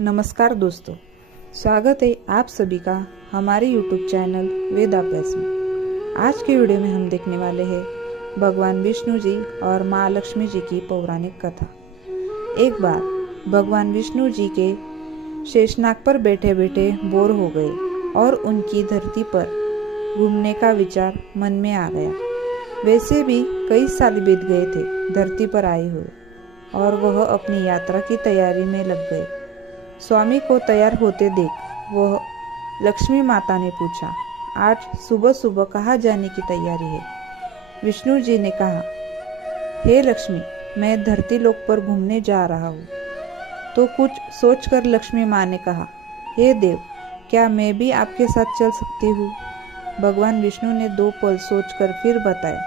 नमस्कार दोस्तों, स्वागत है आप सभी का हमारे YouTube चैनल वेद अभ्यास में। आज के वीडियो में हम देखने वाले हैं भगवान विष्णु जी और माँ लक्ष्मी जी की पौराणिक कथा। एक बार भगवान विष्णु जी के शेषनाग पर बैठे बैठे बोर हो गए और उनकी धरती पर घूमने का विचार मन में आ गया। वैसे भी कई साल बीत गए थे धरती पर आए हुए और वह अपनी यात्रा की तैयारी में लग गए। स्वामी को तैयार होते देख वह लक्ष्मी माता ने पूछा, आज सुबह सुबह कहाँ जाने की तैयारी है? विष्णु जी ने कहा, हे लक्ष्मी, मैं धरती लोक पर घूमने जा रहा हूँ। तो कुछ सोचकर लक्ष्मी माँ ने कहा, हे देव, क्या मैं भी आपके साथ चल सकती हूँ? भगवान विष्णु ने 2 पल सोचकर फिर बताया,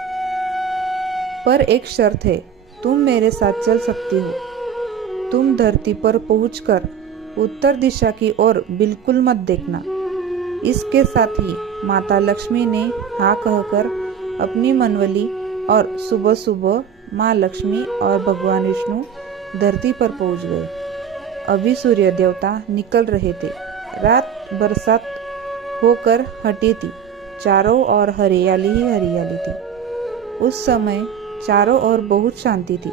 पर एक शर्त है, तुम मेरे साथ चल सकती हो। तुम धरती पर पहुंचकर उत्तर दिशा की ओर बिल्कुल मत देखना। इसके साथ ही माता लक्ष्मी ने हाँ कहकर अपनी मनवली और सुबह सुबह माँ लक्ष्मी और भगवान विष्णु धरती पर पहुंच गए। अभी सूर्य देवता निकल रहे थे। रात बरसात होकर हटी थी। चारों ओर हरियाली ही हरियाली थी। उस समय चारों ओर बहुत शांति थी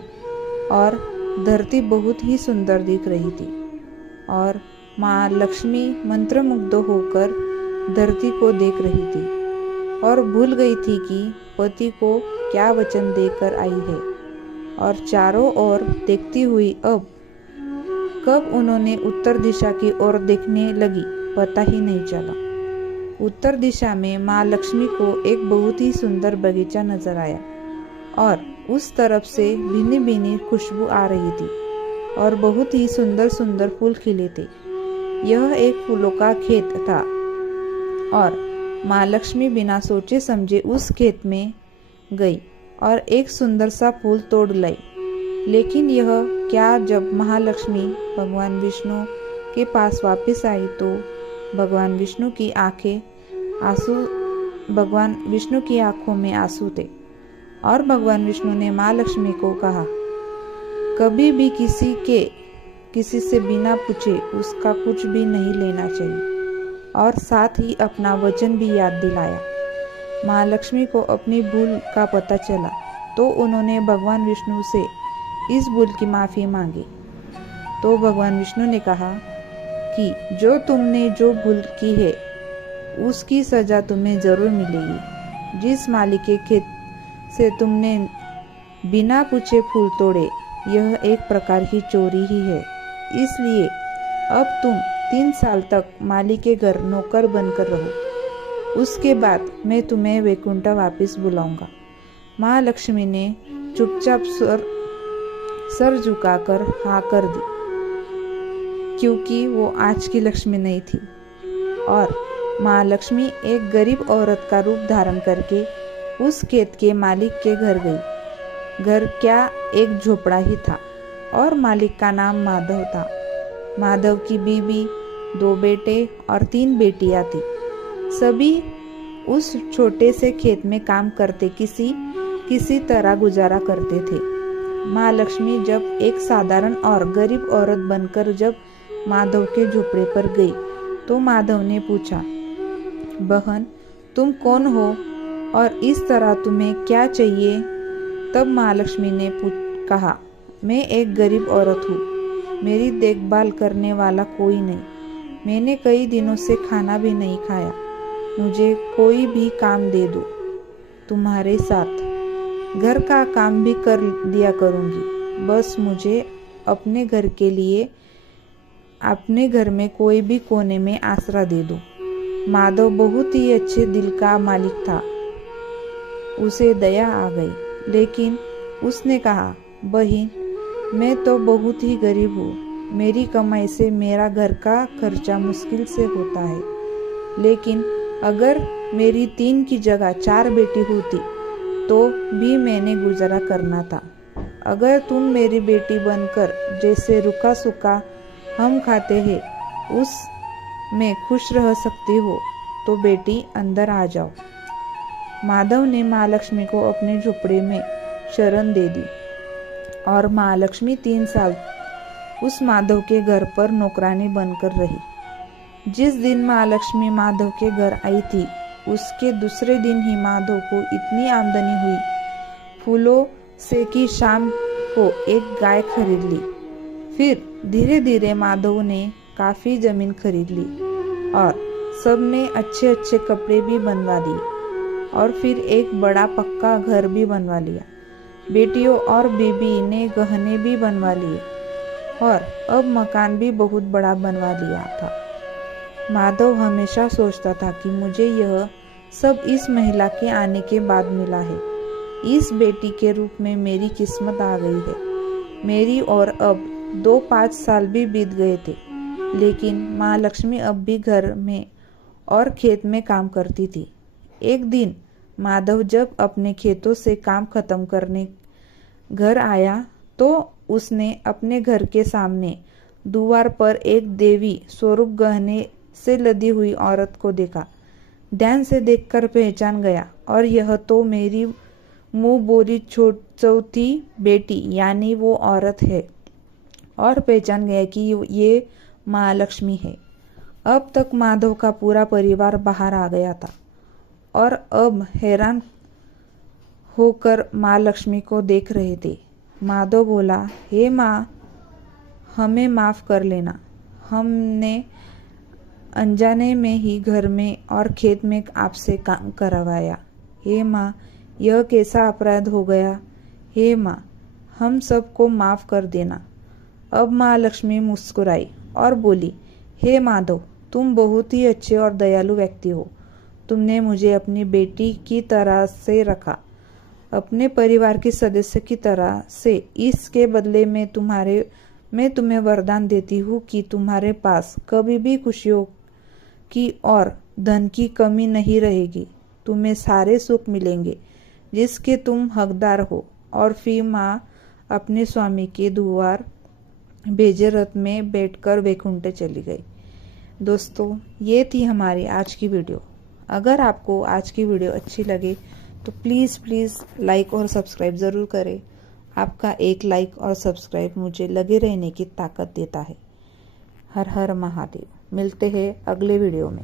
और धरती बहुत ही सुंदर दिख रही थी और माँ लक्ष्मी मंत्रमुग्ध होकर धरती को देख रही थी और भूल गई थी कि पति को क्या वचन देकर आई है। और चारों ओर देखती हुई अब कब उन्होंने उत्तर दिशा की ओर देखने लगी पता ही नहीं चला। उत्तर दिशा में माँ लक्ष्मी को एक बहुत ही सुंदर बगीचा नजर आया और उस तरफ से भीनी भीनी खुशबू आ रही थी और बहुत ही सुंदर सुंदर फूल खिले थे। यह एक फूलों का खेत था और माँ लक्ष्मी बिना सोचे समझे उस खेत में गई और एक सुंदर सा फूल तोड़ लाई। लेकिन यह क्या, जब महालक्ष्मी भगवान विष्णु के पास वापस आई तो भगवान विष्णु की आंखों में आंसू थे और भगवान विष्णु ने माँ लक्ष्मी को कहा, कभी भी किसी से बिना पूछे उसका कुछ भी नहीं लेना चाहिए और साथ ही अपना वचन भी याद दिलाया। माँ लक्ष्मी को अपनी भूल का पता चला तो उन्होंने भगवान विष्णु से इस भूल की माफ़ी मांगी। तो भगवान विष्णु ने कहा कि तुमने जो भूल की है उसकी सजा तुम्हें जरूर मिलेगी। जिस मालिक के खेत से तुमने बिना पूछे फूल तोड़े, यह एक प्रकार की चोरी ही है। इसलिए अब तुम 3 साल तक मालिक के घर नौकर बनकर रहो। उसके बाद मैं तुम्हें वैकुंठ वापस बुलाऊंगा। माँ लक्ष्मी ने चुपचाप सर झुकाकर हाँ कर दी, क्योंकि वो आज की लक्ष्मी नहीं थी। और माँ लक्ष्मी एक गरीब औरत का रूप धारण करके उस खेत के मालिक के घर गई। घर क्या, एक झोपड़ा ही था और मालिक का नाम माधव था। माधव की बीवी, 2 बेटे और 3 बेटियां थी। सभी उस छोटे से खेत में काम करते किसी तरह गुजारा करते थे। माँ लक्ष्मी जब एक साधारण और गरीब औरत बनकर जब माधव के झोपड़े पर गई तो माधव ने पूछा, बहन, तुम कौन हो और इस तरह तुम्हें क्या चाहिए? तब माँ लक्ष्मी ने कहा, मैं एक गरीब औरत हूँ। मेरी देखभाल करने वाला कोई नहीं। मैंने कई दिनों से खाना भी नहीं खाया। मुझे कोई भी काम दे दो। तुम्हारे साथ घर का काम भी कर दिया करूँगी। बस मुझे अपने घर में कोई भी कोने में आसरा दे दो। माधव बहुत ही अच्छे दिल का मालिक था। उसे दया आ गई, लेकिन उसने कहा, बहन, मैं तो बहुत ही गरीब हूँ। मेरी कमाई से मेरा घर का खर्चा मुश्किल से होता है। लेकिन अगर मेरी 3 की जगह 4 बेटी होती तो भी मैंने गुजारा करना था। अगर तुम मेरी बेटी बनकर जैसे रूखा सूखा हम खाते हैं उस में खुश रह सकती हो तो बेटी अंदर आ जाओ। माधव ने माँ लक्ष्मी को अपने झोपड़े में शरण दे दी और माँ लक्ष्मी 3 साल उस माधव के घर पर नौकरानी बनकर रही। जिस दिन महालक्ष्मी माधव के घर आई थी, उसके दूसरे दिन ही माधव को इतनी आमदनी हुई फूलों से कि शाम को एक गाय खरीद ली। फिर धीरे धीरे माधव ने काफी जमीन खरीद ली और सबने अच्छे अच्छे कपड़े भी बनवा दिए और फिर एक बड़ा पक्का घर भी बनवा लिया। बेटियों और बीबी ने गहने भी बनवा लिए और अब मकान भी बहुत बड़ा बनवा लिया था। माधव हमेशा सोचता था कि मुझे यह सब इस महिला के आने के बाद मिला है। इस बेटी के रूप में मेरी किस्मत आ गई है मेरी। और अब 2-5 साल भी बीत गए थे, लेकिन माँ लक्ष्मी अब भी घर में और खेत में काम करती थी। एक दिन माधव जब अपने खेतों से काम खत्म करने घर आया तो उसने अपने घर के सामने द्वार पर एक देवी स्वरूप गहने से लदी हुई औरत को देखा। ध्यान से देखकर पहचान गया, और यह तो मेरी मुंह बोली चौथी बेटी यानी वो औरत है, और पहचान गया कि ये माँ लक्ष्मी है। अब तक माधव का पूरा परिवार बाहर आ गया था और अब हैरान होकर माँ लक्ष्मी को देख रहे थे। माधव बोला, हे माँ, हमें माफ कर लेना। हमने अनजाने में ही घर में और खेत में आपसे काम करवाया। हे माँ, यह कैसा अपराध हो गया। हे माँ, हम सबको माफ कर देना। अब माँ लक्ष्मी मुस्कुराई और बोली, हे माधव, तुम बहुत ही अच्छे और दयालु व्यक्ति हो। तुमने मुझे अपनी बेटी की तरह से रखा, अपने परिवार के सदस्य की तरह से। इसके बदले में मैं तुम्हें वरदान देती हूँ कि तुम्हारे पास कभी भी खुशियों की और धन की कमी नहीं रहेगी। तुम्हें सारे सुख मिलेंगे जिसके तुम हकदार हो। और फिर माँ अपने स्वामी के द्वार भेजे रथ में बैठकर वैकुंठ चली गई। दोस्तों, ये थी हमारी आज की वीडियो। अगर आपको आज की वीडियो अच्छी लगे तो प्लीज़ लाइक और सब्सक्राइब ज़रूर करें। आपका एक लाइक और सब्सक्राइब मुझे लगे रहने की ताकत देता है। हर हर महादेव। मिलते हैं अगले वीडियो में।